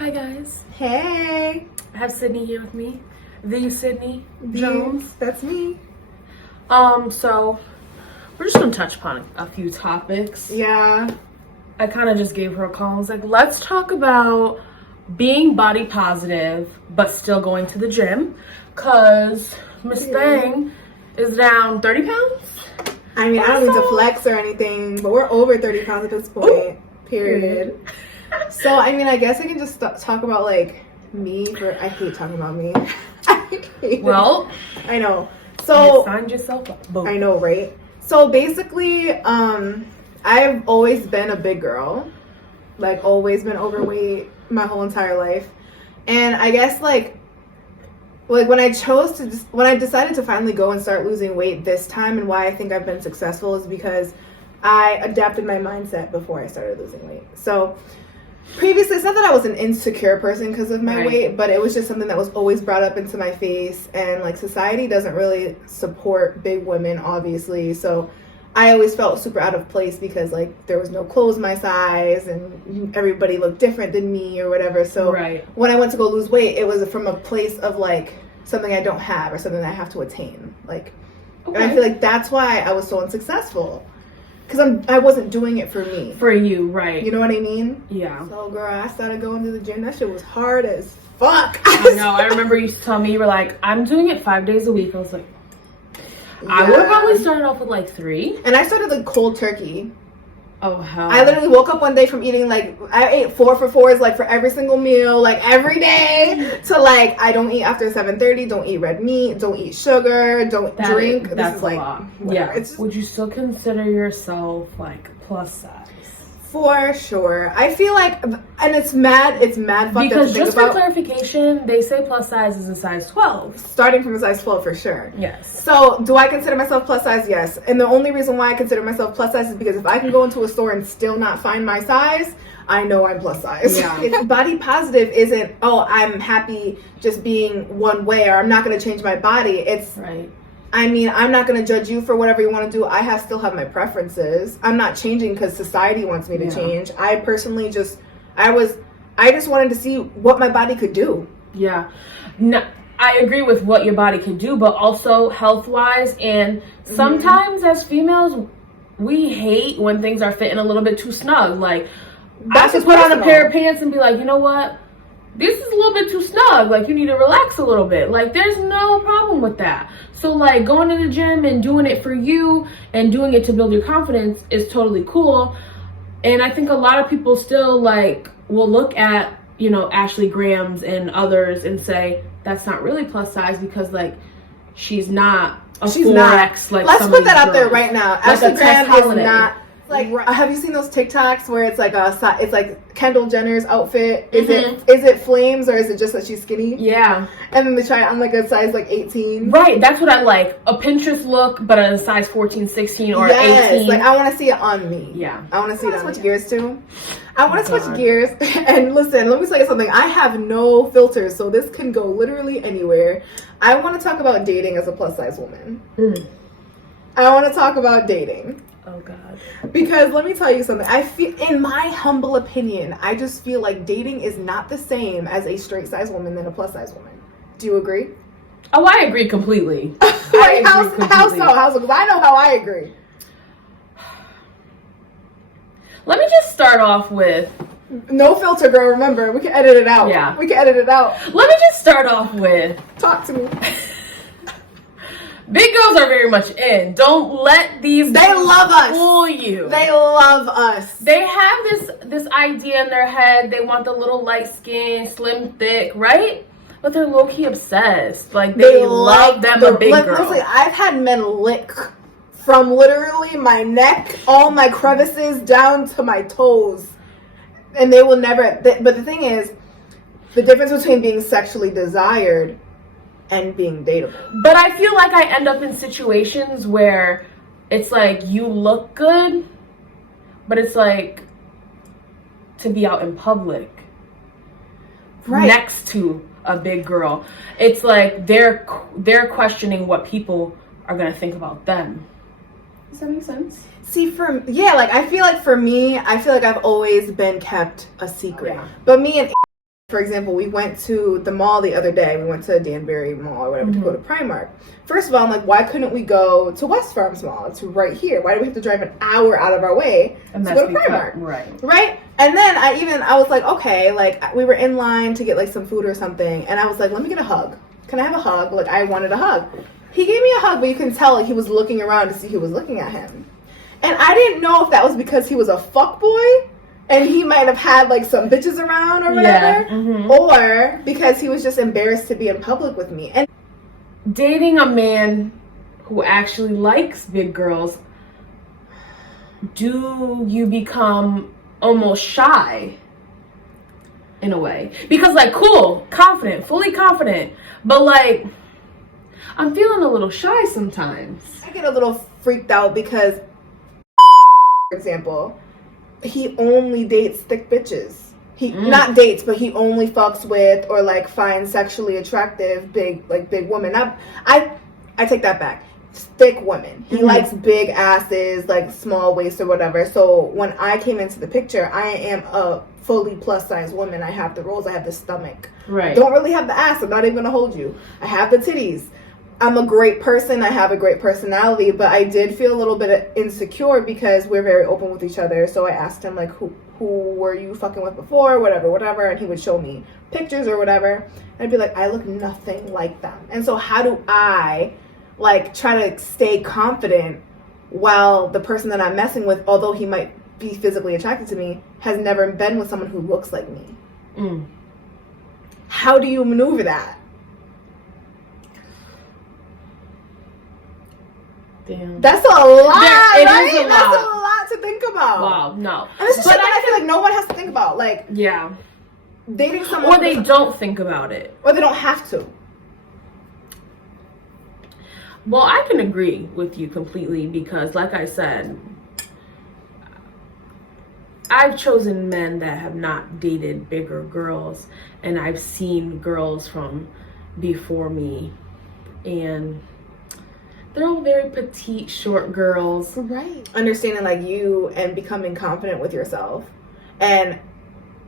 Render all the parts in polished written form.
Hi guys, Hey. I have Sydney here with me, the Sydney Jones. That's me. So we're just gonna touch upon a few topics. Yeah. I kind of just gave her a call. I was like, let's talk about being body positive but still going to the gym, cause Miss Thing is down 30 pounds. I mean, I don't need to flex or anything, but we're over 30 pounds at this point. Ooh. Period. So, I mean, I guess I can just talk about, like, me. I hate talking about me. Well, I know. So, signed yourself up. Boom. I know, right? So, basically, I've always been a big girl. Like, always been overweight my whole entire life. And I guess, like when I decided to finally go and start losing weight this time, and why I think I've been successful is because I adapted my mindset before I started losing weight. So previously, it's not that I was an insecure person because of my weight, but it was just something that was always brought up into my face, and like society doesn't really support big women, obviously. So I always felt super out of place because like there was no clothes my size and everybody looked different than me or whatever. So when I went to go lose weight, it was from a place of like something I don't have or something that I have to attain. Like, and I feel like that's why I was so unsuccessful. Because I wasn't doing it for me. For you, right. You know what I mean? Yeah. So, girl, I started going to the gym. That shit was hard as fuck. I know. I remember you used to tell me, you were like, I'm doing it 5 days a week. I was like, I would have probably started off with like 3. And I started like cold turkey. Oh, hell. I literally woke up one day from eating like, I ate 4 for 4s like for every single meal, like every day. To like, I don't eat after 7:30, don't eat red meat, don't eat sugar, don't drink. That's a lot. Yeah. Would you still consider yourself like plus size? For sure. I feel like, and it's mad fucked up because to think just for clarification, they say plus size is a size 12. Starting from a size 12 for sure. Yes. So do I consider myself plus size? Yes. And the only reason why I consider myself plus size is because if I can go into a store and still not find my size, I know I'm plus size. Yeah. Body positive isn't, oh, I'm happy just being one way, or I'm not going to change my body. It's I mean, I'm not going to judge you for whatever you want to do. I still have my preferences. I'm not changing because society wants me to change. I personally I just wanted to see what my body could do. Yeah. No, I agree with what your body could do, but also health-wise. And sometimes as females, we hate when things are fitting a little bit too snug. Like, I could put on a pair of pants and be like, you know what? This is a little bit too snug. Like, you need to relax a little bit. Like, there's no problem with that. So, like, going to the gym and doing it for you and doing it to build your confidence is totally cool. And I think a lot of people still, like, will look at, you know, Ashley Graham's and others and say, that's not really plus size because, like, she's not a 4X. Like, let's put that out there right now. Like Ashley Graham is not. Like, have you seen those TikToks where it's like Kendall Jenner's outfit? Is it flames, or is it just that she's skinny? Yeah. And then they try it on like a size like 18. Right. That's what I like. A Pinterest look, but a size 14, 16, or 18. Like, I want to see it on me. Yeah. I want to see it on me. Switch gears too. I want to switch gears. And listen, let me tell you something. I have no filters, so this can go literally anywhere. I want to talk about dating as a plus size woman. I want to talk about dating. Oh, God. Because let me tell you something. I feel, in my humble opinion, I just feel like dating is not the same as a straight size woman than a plus size woman. Do you agree? Oh, I agree completely. Like, how so? Because I know how I agree. Let me just start off with... No filter, girl. Remember, we can edit it out. Yeah. We can edit it out. Let me just start off with... Talk to me. Big girls are very much in. Don't let these they love us fool you. They love us. They have this idea in their head. They want the little light skin, slim, thick, right? But they're low key obsessed. Like they love them a big girl. Listen, I've had men lick from literally my neck, all my crevices down to my toes, and they will never. But the thing is, the difference between being sexually desired and being dateable. But I feel like I end up in situations where it's like you look good, but it's like to be out in public next to a big girl. It's like they're questioning what people are gonna think about them. Does that make sense? See, like I feel like for me, I feel like I've always been kept a secret. Yeah. But me and For example, we went to the mall the other day. We went to Danbury Mall or whatever to go to Primark. First of all, I'm like, why couldn't we go to West Farms Mall? It's right here. Why do we have to drive an hour out of our way to go to Primark? Right? And then I was like, okay, like we were in line to get like some food or something, and I was like, let me get a hug. Can I have a hug? Like I wanted a hug. He gave me a hug, but you can tell like he was looking around to see who was looking at him. And I didn't know if that was because he was a fuckboy and he might have had like some bitches around or whatever, or because he was just embarrassed to be in public with me. And dating a man who actually likes big girls, do you become almost shy in a way? Because like cool, confident, fully confident, but like I'm feeling a little shy sometimes. I get a little freaked out because, for example, he only dates thick bitches. He not dates, but he only fucks with or like finds sexually attractive big women. I take that back. Thick women. He likes big asses, like small waist or whatever. So when I came into the picture, I am a fully plus size woman. I have the rolls. I have the stomach. Right. Don't really have the ass. I'm not even gonna hold you. I have the titties. I'm a great person. I have a great personality, but I did feel a little bit insecure because we're very open with each other. So I asked him like, who were you fucking with before? Whatever. And he would show me pictures or whatever. And I'd be like, I look nothing like them. And so how do I like try to stay confident while the person that I'm messing with, although he might be physically attracted to me, has never been with someone who looks like me? How do you maneuver that? Damn. That's a lot, right? That's a lot to think about. Wow, no. And this is shit that I feel like no one has to think about. Like, dating someone, or they don't think about it, or they don't have to. Well, I can agree with you completely because, like I said, I've chosen men that have not dated bigger girls, and I've seen girls from before me, and they're all very petite, short girls. Right. Understanding like you and becoming confident with yourself. And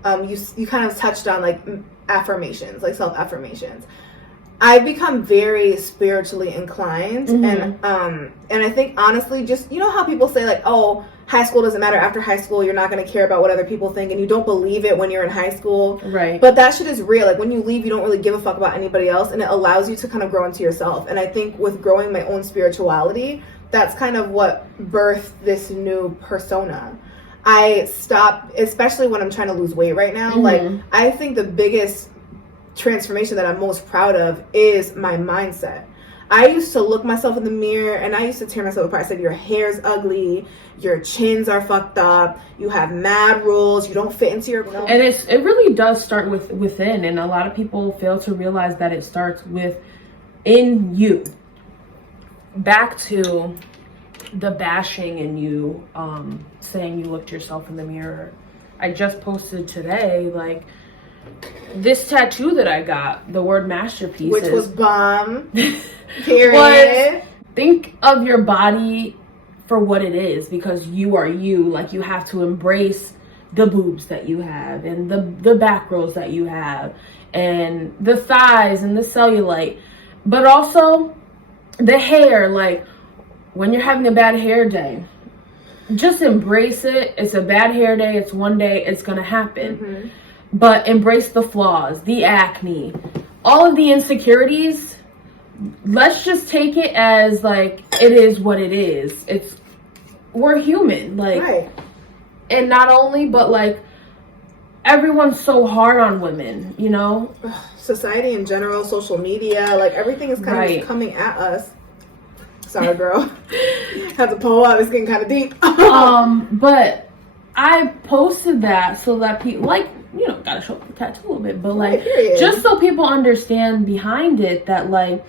you kind of touched on like affirmations, like self-affirmations. I've become very spiritually inclined, and I think honestly, just, you know how people say like, oh, high school doesn't matter. After high school, you're not going to care about what other people think, and you don't believe it when you're in high school. Right. But that shit is real. Like when you leave, you don't really give a fuck about anybody else, and it allows you to kind of grow into yourself. And I think with growing my own spirituality, that's kind of what birthed this new persona. I stopped, especially when I'm trying to lose weight right now. Like I think the biggest transformation that I'm most proud of is my mindset. I used to look myself in the mirror and I used to tear myself apart. I said, your hair's ugly, your chins are fucked up, you have mad rolls, you don't fit into your... And it really does start within, and a lot of people fail to realize that it starts within you. Back to the bashing and you saying you looked yourself in the mirror. I just posted today, like, this tattoo that I got, the word masterpiece, which was bomb. Period. Think of your body for what it is, because you are you. Like, you have to embrace the boobs that you have, and the back rolls that you have, and the thighs and the cellulite, but also the hair. Like, when you're having a bad hair day, just embrace it. It's a bad hair day. It's one day. It's gonna happen. But embrace the flaws, the acne, all of the insecurities. Let's just take it as like, it is what it is. We're human, like, right. And not only, but like, everyone's so hard on women, you know? Society in general, social media, like everything is kind of just coming at us. Sorry, girl. Have to pull up. It's getting kind of deep. But I posted that so that people, like, you know, gotta show up the tattoo a little bit, but like, just so people understand behind it that, like,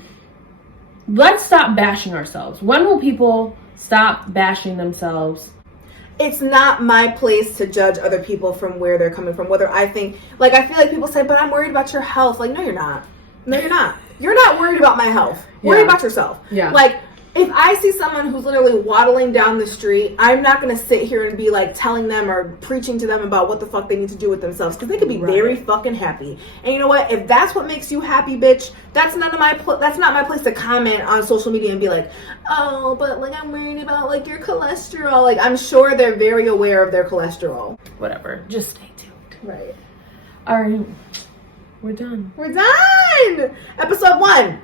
let's stop bashing ourselves. When will people stop bashing themselves? It's not my place to judge other people from where they're coming from. Whether I think, like, I feel like people say, but I'm worried about your health. Like, no, you're not. No, you're not. You're not worried about my health. Worry about yourself. Yeah. Like, if I see someone who's literally waddling down the street, I'm not going to sit here and be like telling them or preaching to them about what the fuck they need to do with themselves, because they could be very fucking happy. And you know what? If that's what makes you happy, bitch, that's not my place to comment on social media and be like, oh, but like I'm worried about like your cholesterol. Like, I'm sure they're very aware of their cholesterol. Whatever. Just stay tuned. Right. All right. We're done. We're done. Episode 1.